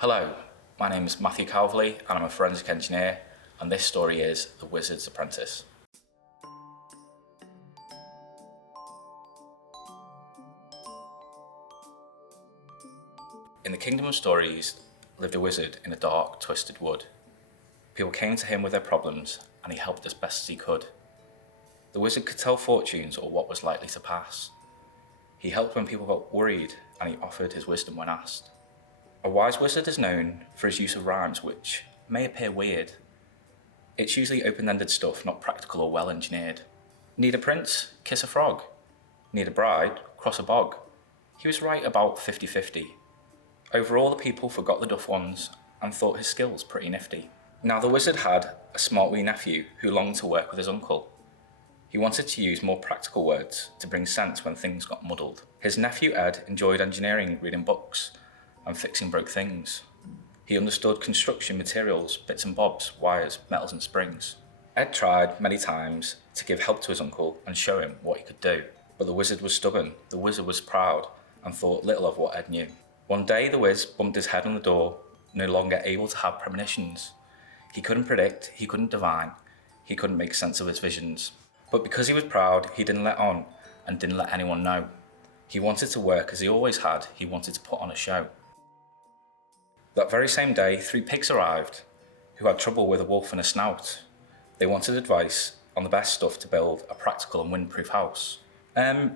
Hello, my name is Matthew Calveley and I'm a forensic engineer, and this story is The Wizard's Apprentice. In the Kingdom of Stories lived a wizard in a dark, twisted wood. People came to him with their problems and he helped as best as he could. The wizard could tell fortunes or what was likely to pass. He helped when people got worried and he offered his wisdom when asked. A wise wizard is known for his use of rhymes which may appear weird. It's usually open-ended stuff, not practical or well-engineered. Need a prince? Kiss a frog. Need a bride? Cross a bog. He was right about 50-50. Overall, the people forgot the duff ones and thought his skills pretty nifty. Now the wizard had a smart wee nephew who longed to work with his uncle. He wanted to use more practical words to bring sense when things got muddled. His nephew Ed enjoyed engineering, reading books, and fixing broke things. He understood construction materials, bits and bobs, wires, metals and springs. Ed tried many times to give help to his uncle and show him what he could do, but the wizard was stubborn, the wizard was proud, and thought little of what Ed knew. One day the wiz bumped his head on the door, no longer able to have premonitions. He couldn't predict, he couldn't divine, he couldn't make sense of his visions. But because he was proud, he didn't let on and didn't let anyone know. He wanted to work as he always had, he wanted to put on a show. That very same day, 3 pigs arrived, who had trouble with a wolf and a snout. They wanted advice on the best stuff to build a practical and windproof house.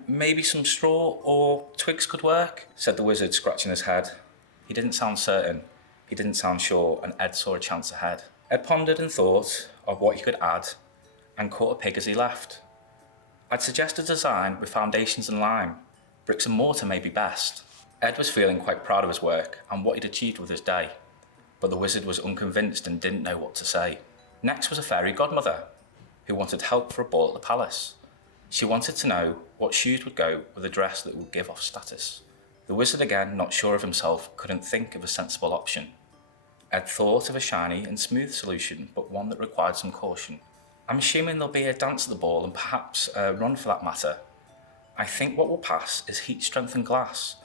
Maybe some straw or twigs could work, said the wizard, scratching his head. He didn't sound certain, he didn't sound sure, and Ed saw a chance ahead. Ed pondered and thought of what he could add, and caught a pig as he left. I'd suggest a design with foundations and lime. Bricks and mortar may be best. Ed was feeling quite proud of his work and what he'd achieved with his day, but the wizard was unconvinced and didn't know what to say. Next was a fairy godmother, who wanted help for a ball at the palace. She wanted to know what shoes would go with a dress that would give off status. The wizard, again not sure of himself, couldn't think of a sensible option. Ed thought of a shiny and smooth solution, but one that required some caution. I'm assuming there'll be a dance at the ball and perhaps a run for that matter. I think what will pass is heat-strengthened glass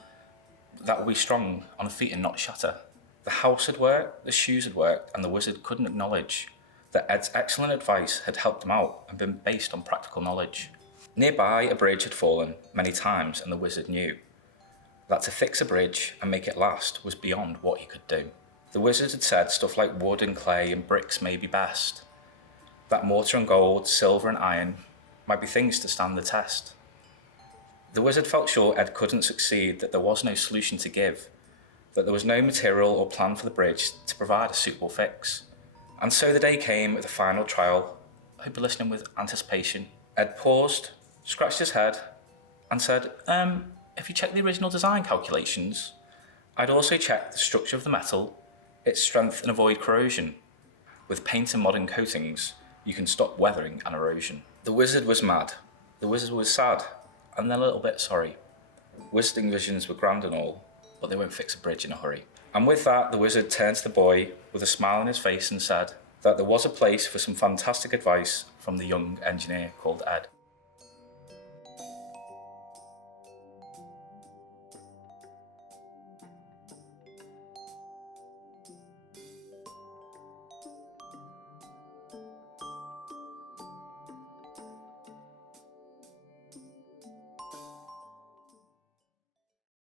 that will be strong on the feet and not shatter. The house had worked, the shoes had worked, and the wizard couldn't acknowledge that Ed's excellent advice had helped him out and been based on practical knowledge. Nearby, a bridge had fallen many times, and the wizard knew that to fix a bridge and make it last was beyond what he could do. The wizard had said stuff like wood and clay and bricks may be best, that mortar and gold, silver and iron might be things to stand the test. The wizard felt sure Ed couldn't succeed, that there was no solution to give, that there was no material or plan for the bridge to provide a suitable fix. And so the day came of the final trial. I hope you're listening with anticipation. Ed paused, scratched his head, and said, if you check the original design calculations, I'd also check the structure of the metal, its strength and avoid corrosion. With paint and modern coatings, you can stop weathering and erosion. The wizard was mad. The wizard was sad. And then a little bit sorry. Wizarding visions were grand and all, but they won't fix a bridge in a hurry. And with that, the wizard turned to the boy with a smile on his face and said that there was a place for some fantastic advice from the young engineer called Ed.